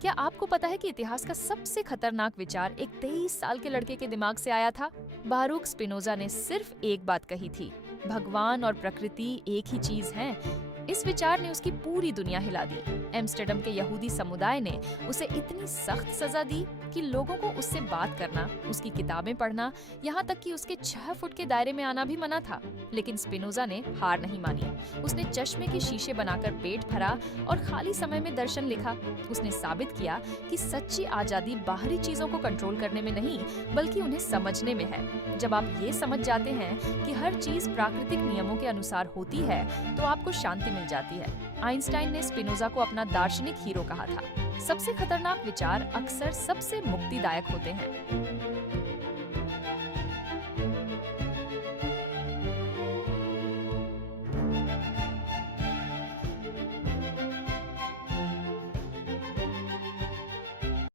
क्या आपको पता है कि इतिहास का सबसे खतरनाक विचार एक 23 साल के लड़के के दिमाग से आया था? बारूक स्पिनोजा ने सिर्फ एक बात कही थी, भगवान और प्रकृति एक ही चीज हैं। इस विचार ने उसकी पूरी दुनिया हिला दी। एम्स्टर्डम के यहूदी समुदाय ने उसे इतनी सख्त सजा दी कि लोगों को उससे बात करना, उसकी किताबें पढ़ना, यहाँ तक कि उसके 6 फुट के दायरे में आना भी मना था। लेकिन स्पिनोजा ने हार नहीं मानी। उसने चश्मे के शीशे बनाकर पेट भरा और खाली समय में दर्शन लिखा। उसने साबित किया कि सच्ची आजादी बाहरी चीजों को कंट्रोल करने में नहीं, बल्कि उन्हें समझने में है। जब आप ये समझ जाते हैं कि हर चीज प्राकृतिक नियमों के अनुसार होती है, तो आपको शांति मिल जाती है। आइंस्टाइन ने स्पिनोजा को अपना दार्शनिक हीरो कहा था। सबसे खतरनाक विचार अक्सर सबसे मुक्तिदायक होते हैं।